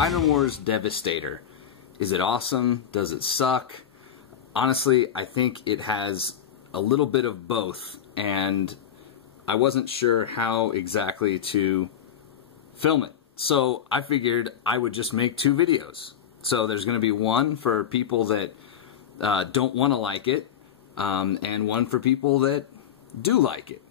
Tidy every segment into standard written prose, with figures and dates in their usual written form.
Final Wars Devastator. Is it awesome? Does it suck? Honestly, I think it has a little bit of both, and I wasn't sure how exactly to film it. So I figured I would just make 2 videos. So there's going to be one for people that don't want to like it, and one for people that do like it.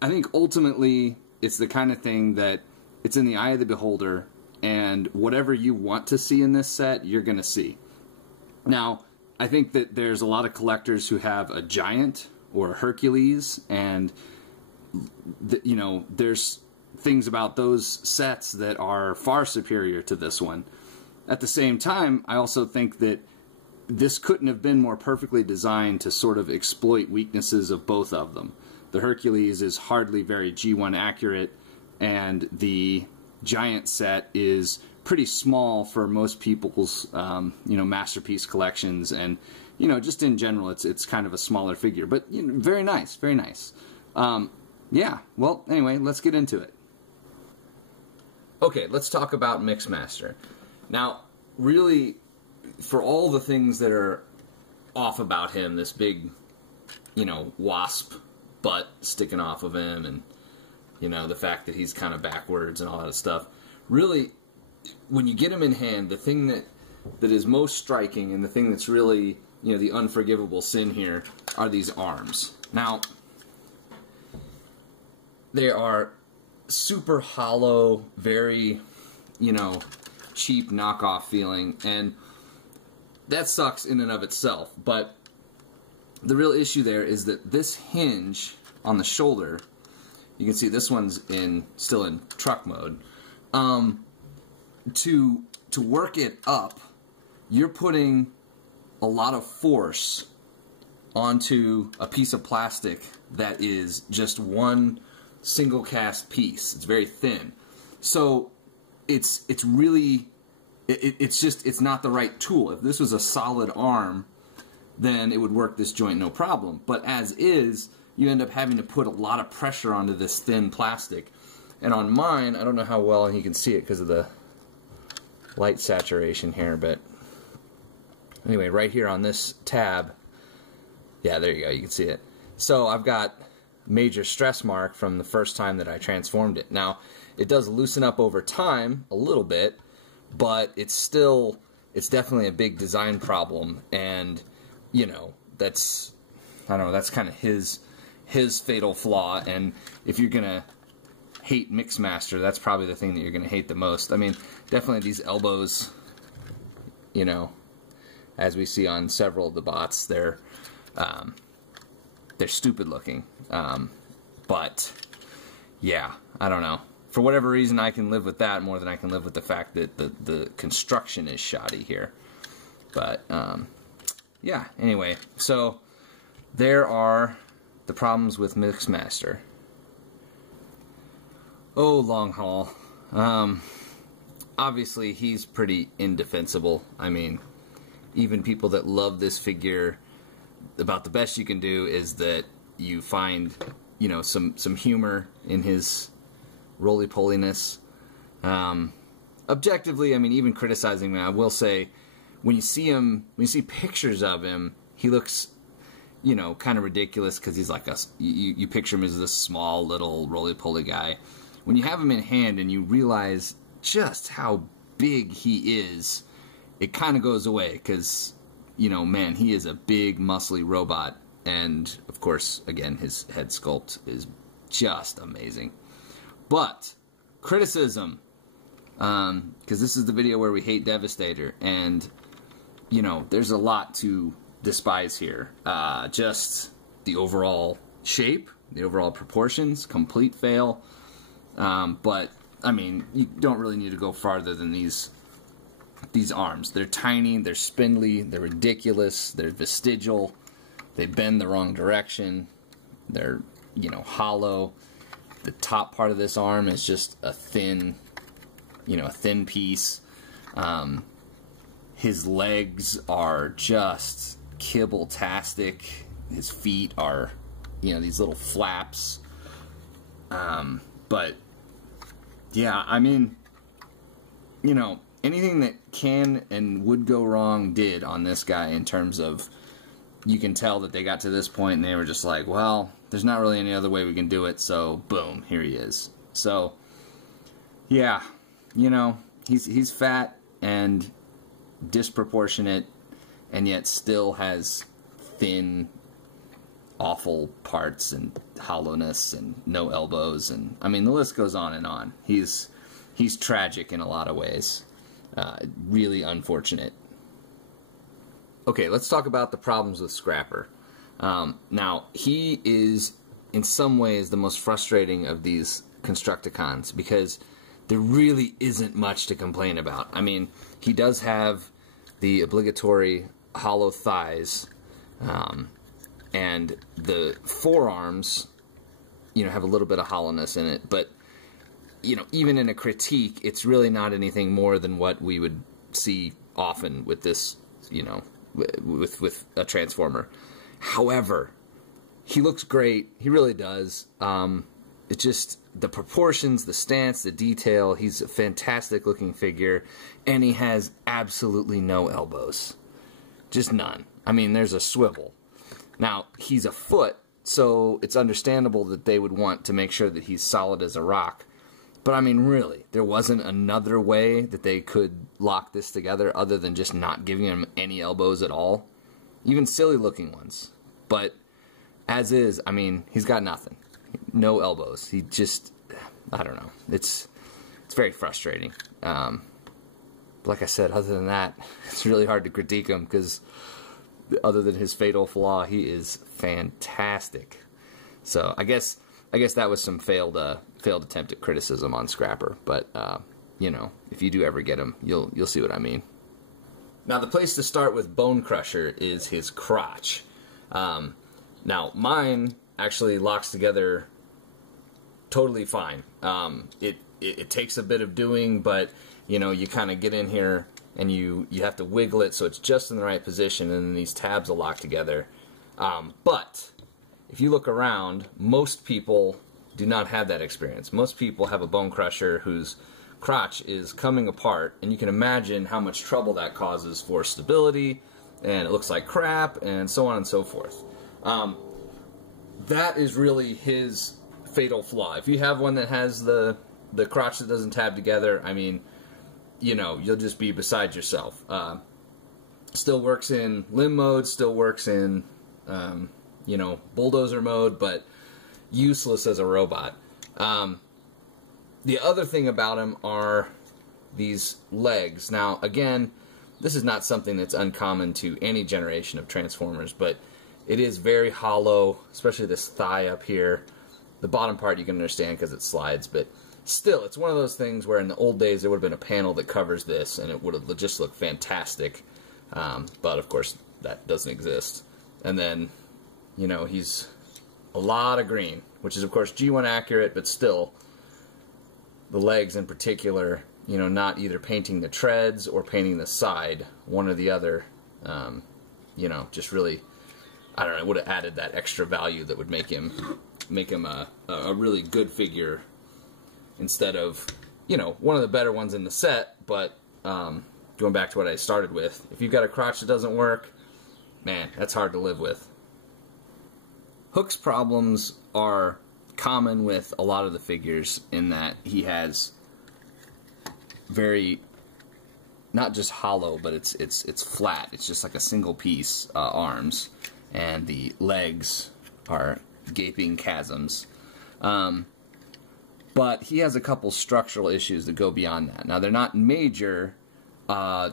I think ultimately it's the kind of thing that it's in the eye of the beholder, and whatever you want to see in this set, you're going to see. Now, I think that there's a lot of collectors who have a Giant or a Hercules, and you know, there's things about those sets that are far superior to this one. At the same time, I also think that this couldn't have been more perfectly designed to sort of exploit weaknesses of both of them. The Hercules is hardly very G1 accurate, and the Giant set is pretty small for most people's you know, masterpiece collections, and you know, just in general, it's kind of a smaller figure, but you know, very nice, very nice. Yeah, well, anyway, let's get into it. Okay, let's talk about Mixmaster. Now, really, for all the things that are off about him, this big, you know, wasp butt sticking off of him, and you know, the fact that he's kind of backwards and all that stuff, really, when you get him in hand, the thing that is most striking, and the thing that's really, you know, the unforgivable sin here, are these arms. Now, they are super hollow, very, you know, cheap knockoff feeling, and that sucks in and of itself. But the real issue there is that this hinge on the shoulder, you can see this one's still in truck mode. To work it up, you're putting a lot of force onto a piece of plastic that is just one single cast piece. It's very thin. So it's really, it's not the right tool. If this was a solid arm, then it would work this joint no problem. But as is, you end up having to put a lot of pressure onto this thin plastic. And on mine, I don't know how well you can see it because of the light saturation here, but anyway, right here on this tab, yeah, there you go, you can see it. So I've got major stress mark from the first time that I transformed it. Now, it does loosen up over time a little bit, but it's definitely a big design problem, and you know, that's, I don't know, that's kind of his fatal flaw. And if you're gonna hate Mixmaster, that's probably the thing that you're gonna hate the most. I mean, definitely these elbows, you know, as we see on several of the bots, they're stupid looking. But yeah, I don't know. For whatever reason, I can live with that more than I can live with the fact that the construction is shoddy here. But yeah, anyway, so there are the problems with Mixmaster. Oh, long haul. Obviously, he's pretty indefensible. I mean, even people that love this figure, about the best you can do is that you find, you know, some humor in his roly-poliness. Objectively, I mean, even criticizing him, I will say, when you see him, when you see pictures of him, he looks, you know, kind of ridiculous because he's like you picture him as this small little roly-poly guy. When you have him in hand and you realize just how big he is, it kind of goes away because, you know, man, he is a big, muscly robot. And, of course, again, his head sculpt is just amazing. But, criticism, because this is the video where we hate Devastator, and, you know, there's a lot to despise here. Just the overall shape, the overall proportions, complete fail. But, I mean, you don't really need to go farther than these arms. They're tiny, they're spindly, they're ridiculous, they're vestigial, they bend the wrong direction, they're, you know, hollow. The top part of this arm is just a thin, you know, a thin piece. His legs are just kibble-tastic. His feet are, you know, these little flaps. But, yeah, I mean, you know, anything that can and would go wrong did on this guy, in terms of, you can tell that they got to this point and they were just like, well, there's not really any other way we can do it, so boom, here he is. So, yeah, you know, he's fat and disproportionate, and yet still has thin, awful parts and hollowness and no elbows, and I mean, the list goes on and on. He's tragic in a lot of ways. Really unfortunate. Okay, let's talk about the problems with Scrapper. Now, he is, in some ways, the most frustrating of these Constructicons, because there really isn't much to complain about. I mean, he does have the obligatory hollow thighs, and the forearms, you know, have a little bit of hollowness in it, but, you know, even in a critique, it's really not anything more than what we would see often with this, you know, with a Transformer. However, he looks great. He really does. It's just the proportions, the stance, the detail. He's a fantastic looking figure, and he has absolutely no elbows. Just none. I mean, there's a swivel. Now, he's a foot, so it's understandable that they would want to make sure that he's solid as a rock. But I mean, really, there wasn't another way that they could lock this together other than just not giving him any elbows at all. Even silly-looking ones. But as is, I mean, he's got nothing. No elbows. He just, I don't know. It's very frustrating. Like I said, other than that, it's really hard to critique him, because other than his fatal flaw, he is fantastic. So I guess that was some failed attempt at criticism on Scrapper. But you know, if you do ever get him, you'll see what I mean. Now, the place to start with Bone Crusher is his crotch. Now, mine actually locks together totally fine. It takes a bit of doing, but you know, you kind of get in here and you have to wiggle it so it's just in the right position, and then these tabs will lock together. But if you look around, most people do not have that experience. Most people have a Bone Crusher whose crotch is coming apart, and you can imagine how much trouble that causes for stability, and it looks like crap, and so on and so forth. That is really his fatal flaw. If you have one that has the crotch that doesn't tab together, I mean, you know, you'll just be beside yourself. Still works in limb mode, still works in, you know, bulldozer mode, but useless as a robot. The other thing about him are these legs. Now, again, this is not something that's uncommon to any generation of Transformers, but it is very hollow, especially this thigh up here. The bottom part you can understand because it slides, but still, it's one of those things where in the old days there would have been a panel that covers this, and it would have just looked fantastic. But, of course, that doesn't exist. And then, you know, he's a lot of green, which is, of course, G1 accurate, but still, the legs in particular, you know, not either painting the treads or painting the side, one or the other, you know, just really, I don't know, would have added that extra value that would make him a really good figure instead of, you know, one of the better ones in the set. But going back to what I started with, if you've got a crotch that doesn't work, man, that's hard to live with. Hook's problems are common with a lot of the figures in that he has very, not just hollow, but it's flat. It's just like a single piece arms, and the legs are gaping chasms. But he has a couple structural issues that go beyond that. Now, they're not major,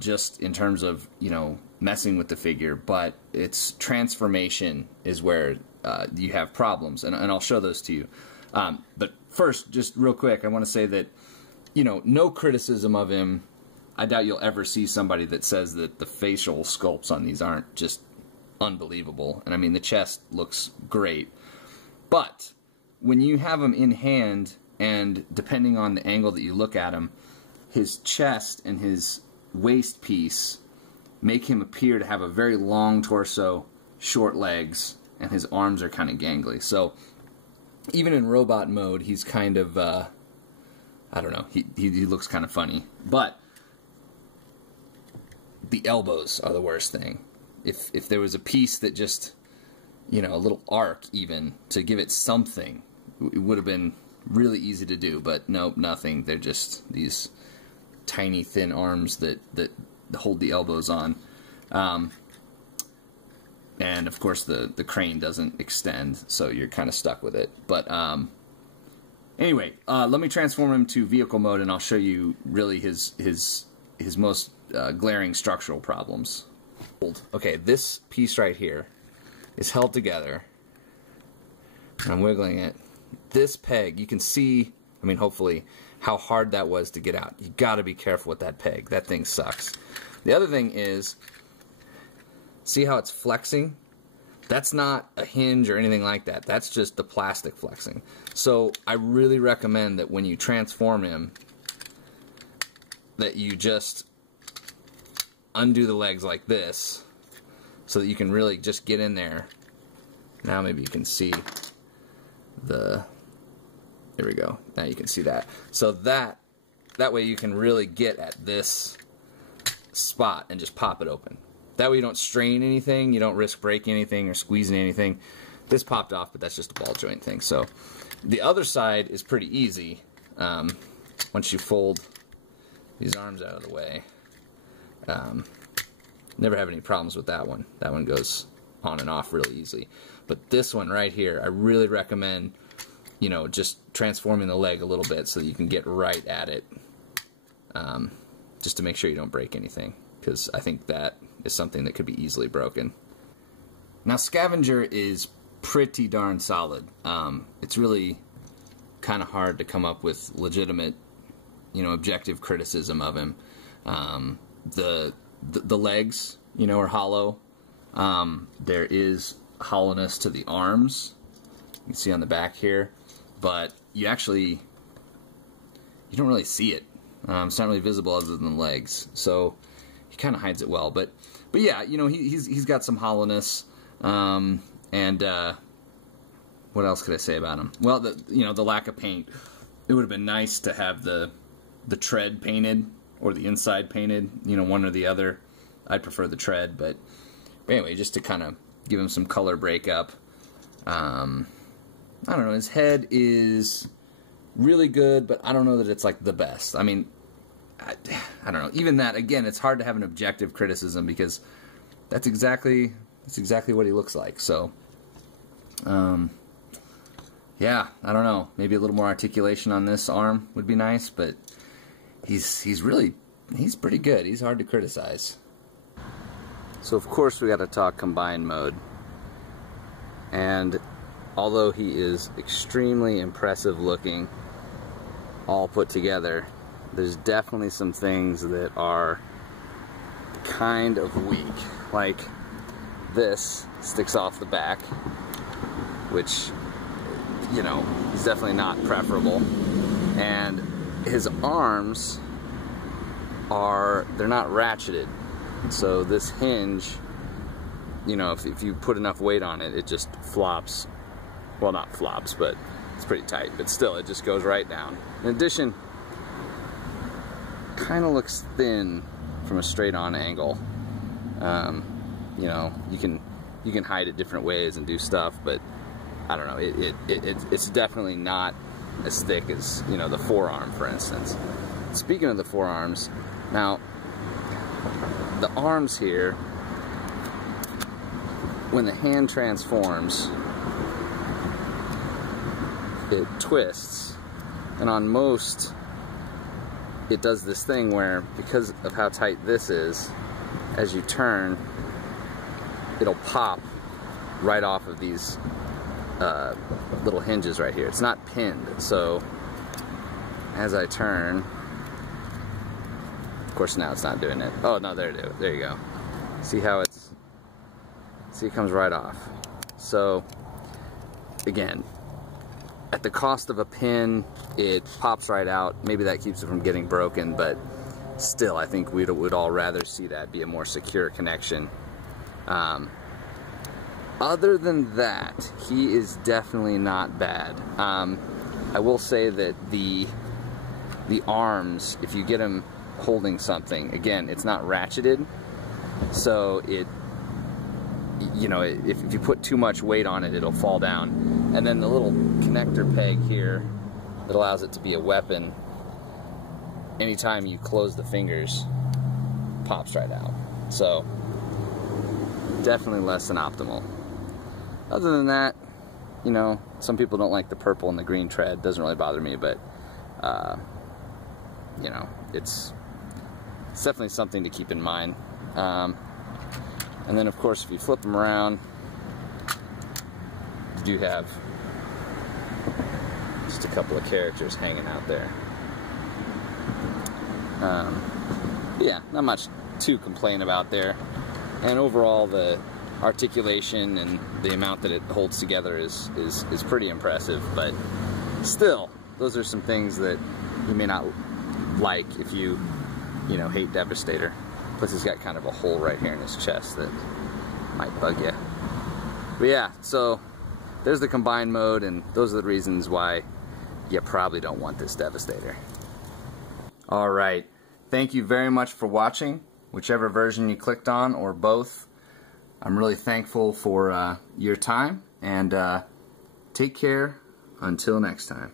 just in terms of, you know, messing with the figure, but its transformation is where you have problems, and I'll show those to you. But first, just real quick, I want to say that, you know, no criticism of him. I doubt you'll ever see somebody that says that the facial sculpts on these aren't just unbelievable. And I mean, the chest looks great. But when you have him in hand, and depending on the angle that you look at him, his chest and his waist piece make him appear to have a very long torso, short legs, and his arms are kind of gangly. So even in robot mode, he's kind of, I don't know, he looks kind of funny. But the elbows are the worst thing. If there was a piece that just, you know, a little arc even to give it something, it would have been really easy to do, but nope, nothing. They're just these tiny thin arms that hold the elbows on. And of course the crane doesn't extend, so you're kind of stuck with it. But anyway, let me transform him to vehicle mode, and I'll show you really his most glaring structural problems. Okay, this piece right here is held together. I'm wiggling it. This peg, you can see, I mean, hopefully, how hard that was to get out. You got to be careful with that peg. That thing sucks. The other thing is, see how it's flexing? That's not a hinge or anything like that. That's just the plastic flexing. So I really recommend that when you transform him, that you just undo the legs like this, so that you can really just get in there. Now maybe you can see there we go. Now you can see that. So that way you can really get at this spot and just pop it open. That way you don't strain anything, you don't risk breaking anything or squeezing anything. This popped off, but that's just a ball joint thing. So the other side is pretty easy. Once you fold these arms out of the way. Never have any problems with that one. That one goes on and off really easily. But this one right here, I really recommend, you know, just transforming the leg a little bit so that you can get right at it, just to make sure you don't break anything, because I think that is something that could be easily broken. Now, Scavenger is pretty darn solid. It's really kind of hard to come up with legitimate, you know, objective criticism of him. The legs, you know, are hollow. There is hollowness to the arms. You can see on the back here, but you don't really see it. It's not really visible other than the legs, so he kind of hides it well. But yeah, you know, he's got some hollowness. And what else could I say about him? Well, the lack of paint. It would have been nice to have the tread painted or the inside painted, you know, one or the other. I'd prefer the tread, but anyway, just to kind of give him some color breakup. I don't know, his head is really good, but I don't know that it's like the best. I mean, I don't know. Even that, again, it's hard to have an objective criticism because that's exactly what he looks like. So, yeah, I don't know. Maybe a little more articulation on this arm would be nice, but he's pretty good. He's hard to criticize. So of course we got to talk combined mode. And although he is extremely impressive looking, all put together, there's definitely some things that are kind of weak. Like this sticks off the back, which, you know, is definitely not preferable. And his arms they're not ratcheted. So this hinge, you know, if you put enough weight on it, it just flops. Well, not flops, but it's pretty tight. But still, it just goes right down. In addition, kind of looks thin from a straight-on angle. You know, you can hide it different ways and do stuff, but I don't know. It's definitely not as thick as, you know, the forearm, for instance. Speaking of the forearms, now the arms here, when the hand transforms, it twists, and on most it does this thing where, because of how tight this is, as you turn, it'll pop right off of these little hinges right here. It's not pinned, so as I turn, of course now it's not doing it. Oh no, there you go. See how it comes right off. So again, at the cost of a pin, it pops right out. Maybe that keeps it from getting broken, but still, I think we'd all rather see that be a more secure connection. Other than that, he is definitely not bad. I will say that the arms, if you get him holding something, again, it's not ratcheted, so it, you know, if you put too much weight on it, it'll fall down. And then the little connector peg here that allows it to be a weapon, anytime you close the fingers, pops right out. So definitely less than optimal. Other than that, you know, some people don't like the purple and the green tread. Doesn't really bother me, but you know, it's definitely something to keep in mind. And then of course, if you flip them around, you do have just a couple of characters hanging out there. Yeah, not much to complain about there. And overall, the articulation and the amount that it holds together is pretty impressive. But still, those are some things that you may not like if you know, hate Devastator. Plus, he's got kind of a hole right here in his chest that might bug you. But yeah, so there's the combined mode, and those are the reasons why you probably don't want this Devastator. Alright, thank you very much for watching, whichever version you clicked on, or both. I'm really thankful for your time, and take care until next time.